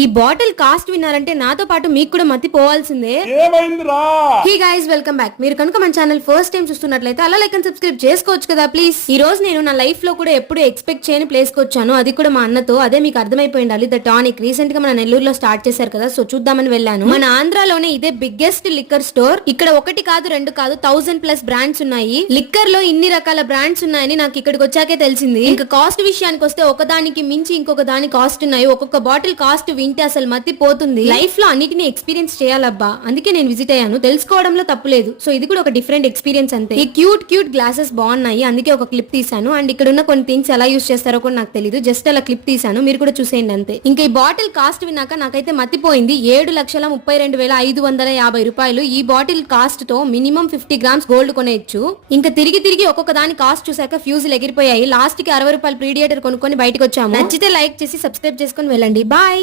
ఈ bottle cost విన్నారంటే నాతో పాటు మీకు కూడా మతి పోవాల్సిందే. Hey guys, welcome back. మీరు కనుక మన ఛానల్ ఫస్ట్ టైం చూస్తున్నట్లయితే అలా లైక్ అండ్ సబ్స్క్రైబ్ చేసుకోవచ్చు కదా ప్లీజ్. ఈ రోజు నేను నా లైఫ్ లో కూడా ఎప్పుడు ఎక్స్పెక్ట్ చేయని ప్లేస్ కి వచ్చాను, అది కూడా మా అన్నతో. అదే మీకు అర్థమైపోయి ఉండాలి, ద టానిక్. రీసెంట్ గా మన నెల్లూరులో స్టార్ట్ చేశారు కదా, సో చూద్దామని వెళ్ళాను. మన ఆంధ్రాలోనే ఇదే బిగ్గెస్ట్ లిక్కర్ స్టోర్. ఇక్కడ ఒకటి కాదు రెండు కాదు 1000+ బ్రాండ్స్ ఉన్నాయి. లిక్కర్ లో ఇన్ని రకాల బ్రాండ్స్ ఉన్నాయని నాకు ఇక్కడికి వచ్చాకే తెలిసింది. ఇంకా కాస్ట్ విషయానికి వస్తే ఒకదానికి మించి ఇంకొక దాని కాస్ట్ ఉన్నాయి. ఒక్కొక్క బాటిల్ కాస్ట్ వింటే అసలు మతిపోతుంది. లైఫ్ లో అన్నిటిని ఎక్స్పీరియన్స్ చేయాలబ్బా, అందుకే నేను విజిట్ అయ్యాను. తెలుసుకోవడంలో తప్పులేదు. సో ఇది కూడా ఒక డిఫరెంట్ ఎక్స్పీరియన్స్ అంతే. ఈ క్యూట్ గ్లాసెస్ బాగున్నాయి, అందుకే ఒక క్లిప్ తీసాను. అండ్ ఇక్కడ ఉన్న కొన్ని థింగ్స్ ఎలా యూస్ చేస్తారో కూడా నాకు తెలియదు, జస్ట్ అలా క్లిప్ తీసాను, మీరు కూడా చూసేయండి అంతే. ఇంకా ఈ బాటిల్ కాస్ట్ విన్నాక నాకైతే మతిపోయింది. 7,32,550 రూపాయలు. ఈ బాటిల్ కాస్ట్ తో మినిమం 50 గ్రామ్స్ గోల్డ్ కొనేయచ్చు. ఇంకా తిరిగి ఒక్కొక్క దాని కాస్ట్ చూసాక ఫ్యూజులు ఎగిరిపోయాయి. లాస్ట్ కి 60 రూపాయలు ప్రీడియేటర్ కొనుక్కొని బయటకు వచ్చాము. నచ్చితే లైక్ చేసి సబ్స్క్రైబ్ చేసుకుని వెళ్ళండి. బాయ్.